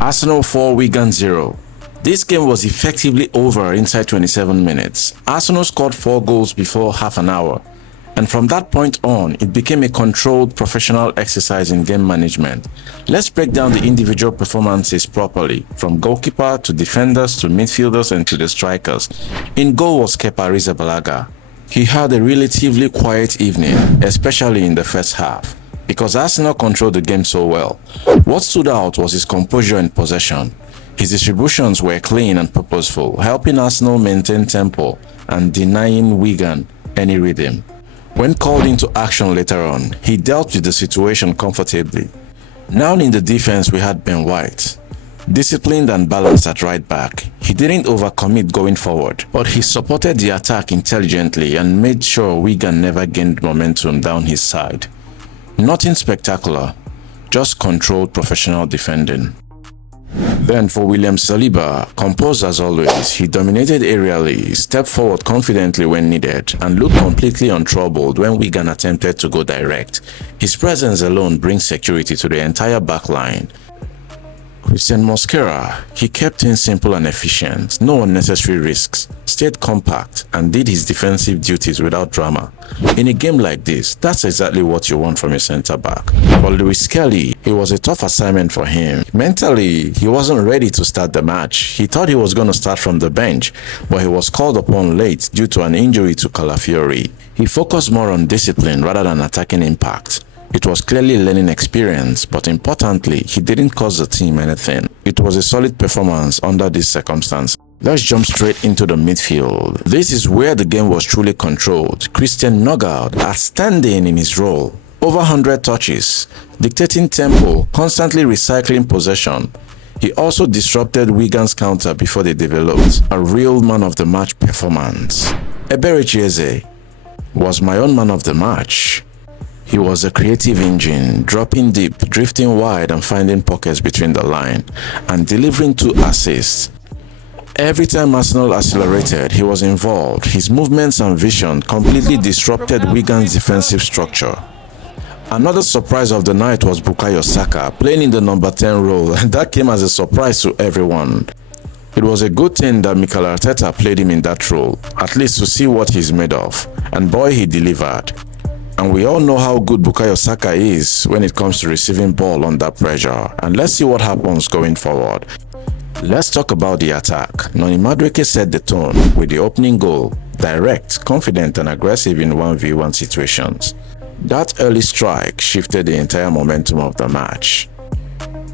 Arsenal 4, Wigan 0. This game was effectively over inside 27 minutes. Arsenal scored 4 goals before half an hour, and from that point on, it became a controlled professional exercise in game management. Let's break down the individual performances properly, from goalkeeper to defenders to midfielders and to the strikers. In goal was Kepa Arrizabalaga. He had a relatively quiet evening, especially in the first half, because Arsenal controlled the game so well. What stood out was his composure and possession. His distributions were clean and purposeful, helping Arsenal maintain tempo and denying Wigan any rhythm. When called into action later on, he dealt with the situation comfortably. Now in the defense we had Ben White. Disciplined and balanced at right back, he didn't overcommit going forward, but he supported the attack intelligently and made sure Wigan never gained momentum down his side. Nothing spectacular, just controlled professional defending. Then for William Saliba, composed as always, he dominated aerially, stepped forward confidently when needed, and looked completely untroubled when Wigan attempted to go direct. His presence alone brings security to the entire back line. Christian Mosquera, he kept things simple and efficient, no unnecessary risks, stayed compact, and did his defensive duties without drama. In a game like this, that's exactly what you want from a centre-back. For Lewis Kelly, it was a tough assignment for him. Mentally, he wasn't ready to start the match. He thought he was going to start from the bench, but he was called upon late due to an injury to Calafiori. He focused more on discipline rather than attacking impact. It was clearly a learning experience, but importantly, he didn't cost the team anything. It was a solid performance under these circumstances. Let's jump straight into the midfield. This is where the game was truly controlled. Christian Nørgaard, outstanding in his role. Over 100 touches, dictating tempo, constantly recycling possession. He also disrupted Wigan's counter before they developed. A real man of the match performance. Eberechi Eze was my own man of the match. He was a creative engine, dropping deep, drifting wide and finding pockets between the line, and delivering 2 assists. Every time Arsenal accelerated, he was involved. His movements and vision completely disrupted Wigan's defensive structure. Another surprise of the night was Bukayo Saka, playing in the number 10 role, and that came as a surprise to everyone. It was a good thing that Mikel Arteta played him in that role, at least to see what he's made of, and boy, he delivered. And we all know how good Bukayo Saka is when it comes to receiving ball under pressure, and let's see what happens going forward. Let's talk about the attack. Noni Madueke set the tone with the opening goal, direct, confident and aggressive in 1v1 situations. That early strike shifted the entire momentum of the match.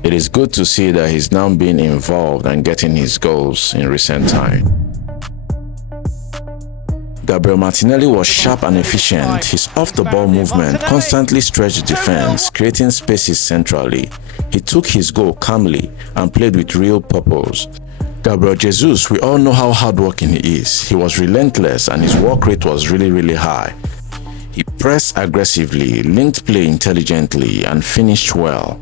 It is good to see that he's now being involved and getting his goals in recent time. Gabriel Martinelli was sharp and efficient. His off-the-ball movement constantly stretched defense, creating spaces centrally. He took his goal calmly and played with real purpose. Gabriel Jesus, we all know how hardworking he is. He was relentless and his work rate was really high. He pressed aggressively, linked play intelligently, and finished well.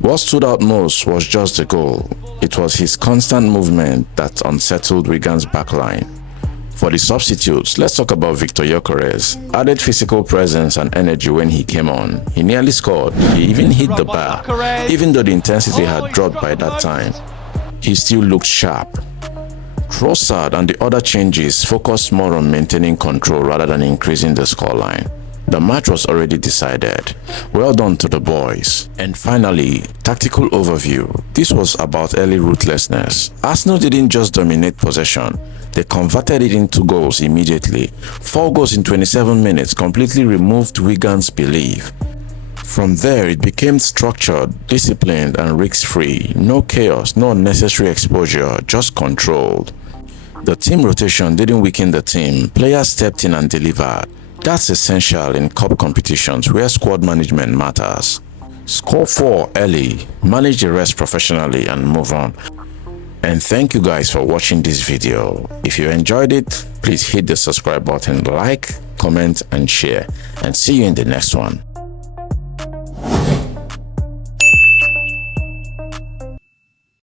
What stood out most was just the goal. It was his constant movement that unsettled Wigan's backline. For the substitutes, let's talk about Victor Gyökeres. Added physical presence and energy when he came on. He nearly scored. He even hit the bar. Even though the intensity had dropped by that time, he still looked sharp. Trossard and the other changes focused more on maintaining control rather than increasing the scoreline. The match was already decided. Well done to the boys. And finally, tactical overview. This was about early ruthlessness. Arsenal didn't just dominate possession. They converted it into goals immediately. 4 goals in 27 minutes completely removed Wigan's belief. From there, it became structured, disciplined, and risk-free. No chaos, no unnecessary exposure, just controlled. The team rotation didn't weaken the team. Players stepped in and delivered. That's essential in cup competitions where squad management matters. Score 4 early, manage the rest professionally, and move on. And thank you guys for watching this video. If you enjoyed it, please hit the subscribe button, like, comment, and share. And see you in the next one.